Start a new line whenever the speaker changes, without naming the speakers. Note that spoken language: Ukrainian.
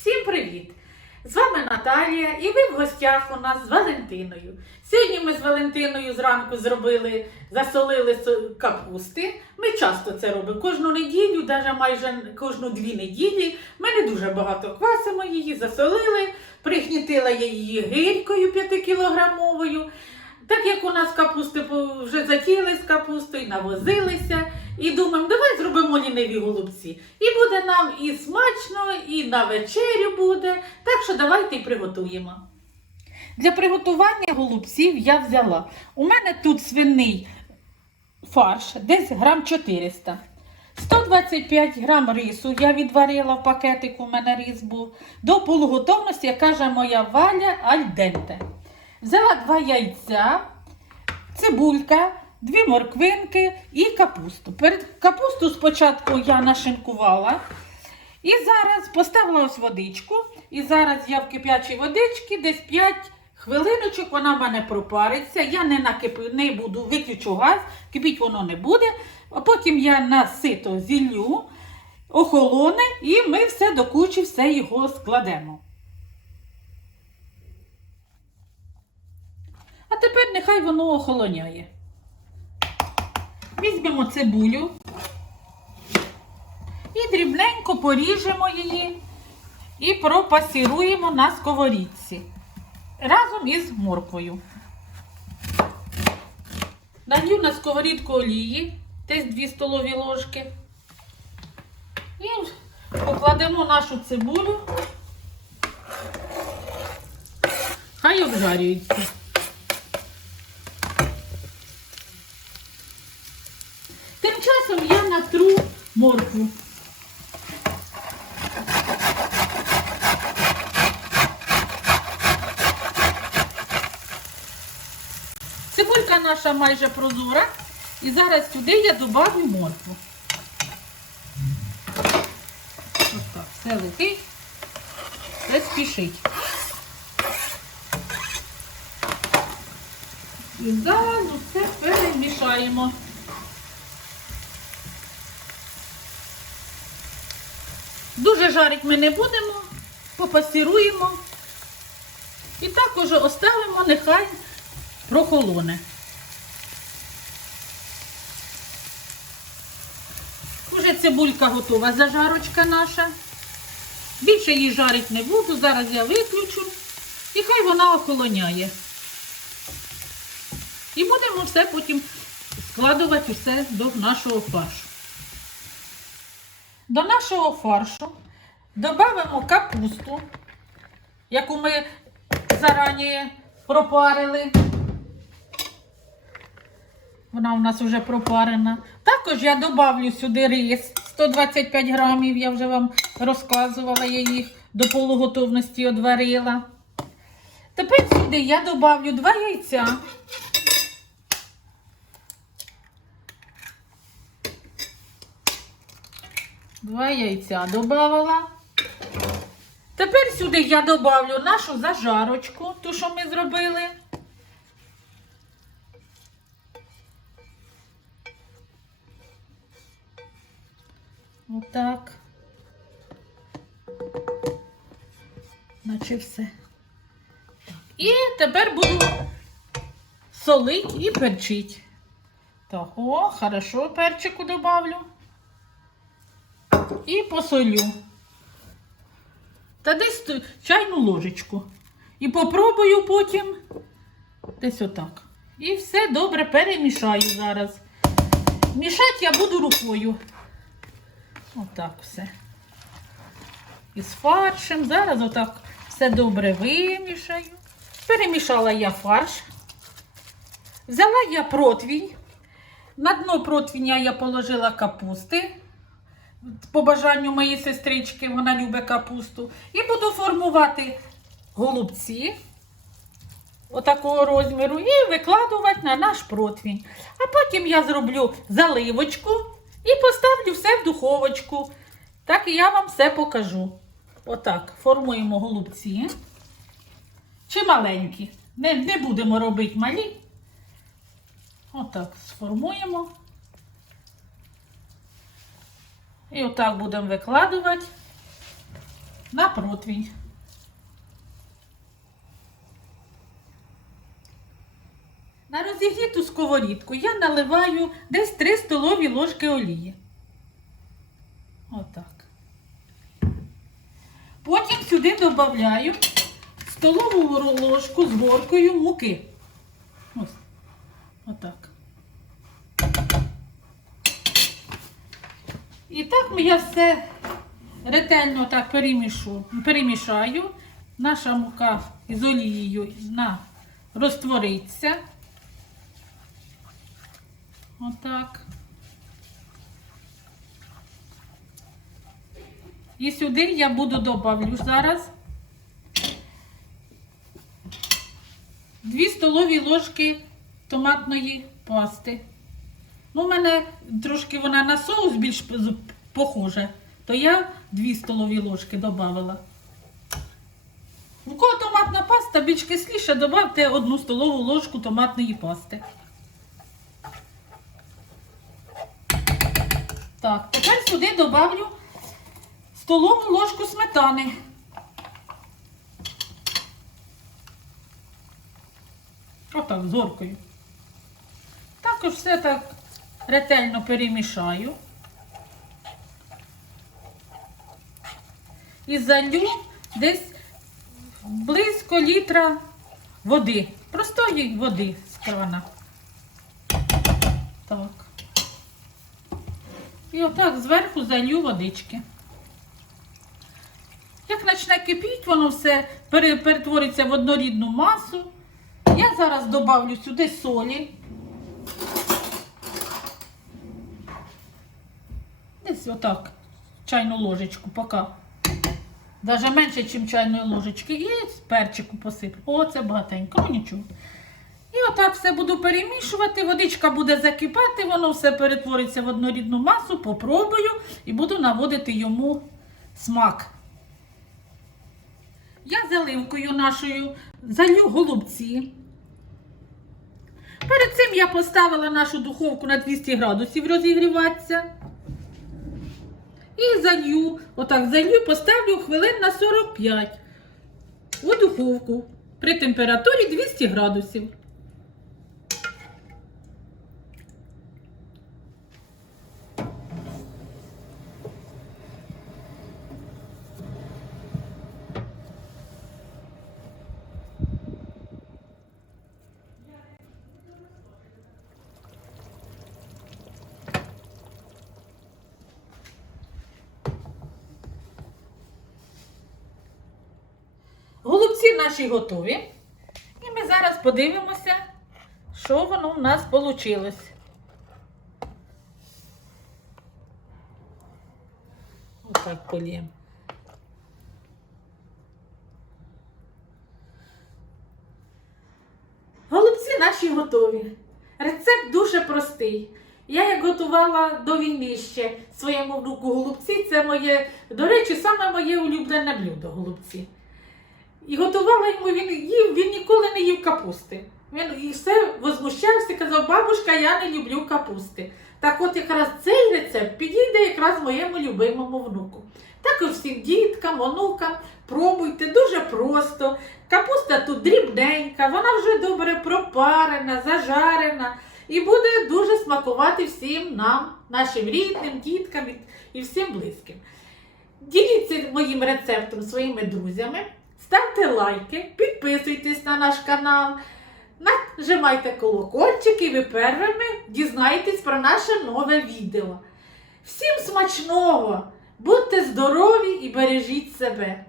Всім привіт! З вами Наталія і ви в гостях у нас з Валентиною. Сьогодні ми з Валентиною зранку зробили, засолили капусти. Ми часто це робимо кожну неділю, навіть майже кожну дві неділі. Ми не дуже багато квасимо її, засолили, пригнітила я її гирькою 5-кілограмовою. Так як у нас капусти вже затіли з капустою, навозилися, і думаємо, давай зробимо ліниві голубці. І буде нам і смачно, і на вечерю буде. Так що давайте і приготуємо. Для приготування голубців я взяла. У мене тут свиний фарш, десь грам 400. 125 грам рису я відварила в пакетику, у мене рис був. До полуготовності, як каже моя валя, альденте. Взяла два яйця, цибулька, дві морквинки і капусту. Перед капусту спочатку я нашинкувала. І зараз поставила ось водичку. І зараз я в кип'ячій водичці десь 5 хвилиночок вона в мене пропариться. Я не накипи, не буду, виключу газ, кипіть воно не буде. А потім я на сито зіллю, охолоне, і ми все до кучі, все його складемо. А тепер нехай воно охолоняє. Візьмемо цибулю і дрібненько поріжемо її і пропасіруємо на сковорідці разом із морквою. Налью на сковорідку олії, десь 2 столові ложки. І покладемо нашу цибулю. Хай обжарюється. Моркву. Цибулька наша майже прозора. І зараз сюди я добавлю моркву. Ось так, все летить, все спішить. І зараз усе перемішаємо. Дуже жарити ми не будемо, попасіруємо. І також оставимо, нехай прохолоне. Уже цибулька готова, зажарочка наша. Більше її жарити не буду, зараз я виключу і хай вона охолоняє. І будемо все потім складувати все до нашого фаршу. До нашого фаршу додамо капусту, яку ми зарані пропарили. Вона у нас вже пропарена. Також я добавлю сюди рис 125 грамів, я вже вам розказувала, я їх до полуготовності одварила. Тепер сюди я добавлю два яйця. Два яйця додавала. Тепер сюди я добавлю нашу зажарочку, ту, що ми зробили. Отак. Наче все. І тепер буду солити і перчити. Так, о, хорошо, перчику добавлю. І посолю. Та десь чайну ложечку. І попробую потім десь отак. І все добре перемішаю зараз. Мішати я буду рукою. Отак все. І з фаршем. Зараз отак все добре вимішаю. Перемішала я фарш. Взяла я противінь. На дно противня я положила капусти. По бажанню моєї сестрички, вона любить капусту. І буду формувати голубці отакого розміру і викладувати на наш противень. А потім я зроблю заливочку і поставлю все в духовочку. Так і я вам все покажу. Отак, формуємо голубці. Чи маленькі. Не, не будемо робити малі. Отак сформуємо. І отак будемо викладувати. на противень. На розігріту сковорідку я наливаю десь 3 столові ложки олії. Отак. Потім сюди додаю столову ложку з горкою муки. Ось. Отак. І так я все ретельно так перемішу, перемішаю. Наша мука з олією на, розтвориться. Отак. І сюди я буду добавлю зараз 2 столові ложки томатної пасти. Ну, у мене трошки вона на соус більш похожа, то я 2 столові ложки додавала. У кого томатна паста більш кисліша, додавте 1 столову ложку томатної пасти. Так, тепер сюди добавлю столову ложку сметани. Отак, з горкою. Також все так ретельно перемішаю. І залю десь близько літра води. Простої води з крана. Так. І отак зверху залью водички. Як почне кипіти, воно все перетвориться в однорідну масу. Я зараз добавлю сюди солі. Десь отак, чайну ложечку, поки. Навіть менше, ніж чайної ложечки. І перчику посиплю. О, це багатенько, ну нічого. І отак все буду перемішувати, водичка буде закипати, воно все перетвориться в однорідну масу, попробую і буду наводити йому смак. Я заливкою нашою залью голубці. Перед цим я поставила нашу духовку на 200 градусів розігріватися. І залью, отак залью, поставлю хвилин на 45 у духовку при температурі 200 градусів. Голубці наші готові. І ми зараз подивимося, що воно в нас вийшло. Отак поліємо. Голубці наші готові. Рецепт дуже простий. Я як готувала до війни ще своєму внуку голубці, це моє, до речі, саме моє улюблене блюдо голубці. І готувала йому, він їв, він ніколи не їв капусти. Він і все возмущався, казав, бабушка, я не люблю капусти. Так от якраз цей рецепт підійде якраз моєму любимому внуку. Також всім діткам, онукам, пробуйте, дуже просто. Капуста тут дрібненька, вона вже добре пропарена, зажарена і буде дуже смакувати всім нам, нашим рідним, діткам і- всім близьким. Діліться моїм рецептом своїми друзями, ставте лайки, підписуйтесь на наш канал, нажимайте колокольчик і ви первими дізнаєтесь про наше нове відео. Всім смачного! Будьте здорові і бережіть себе!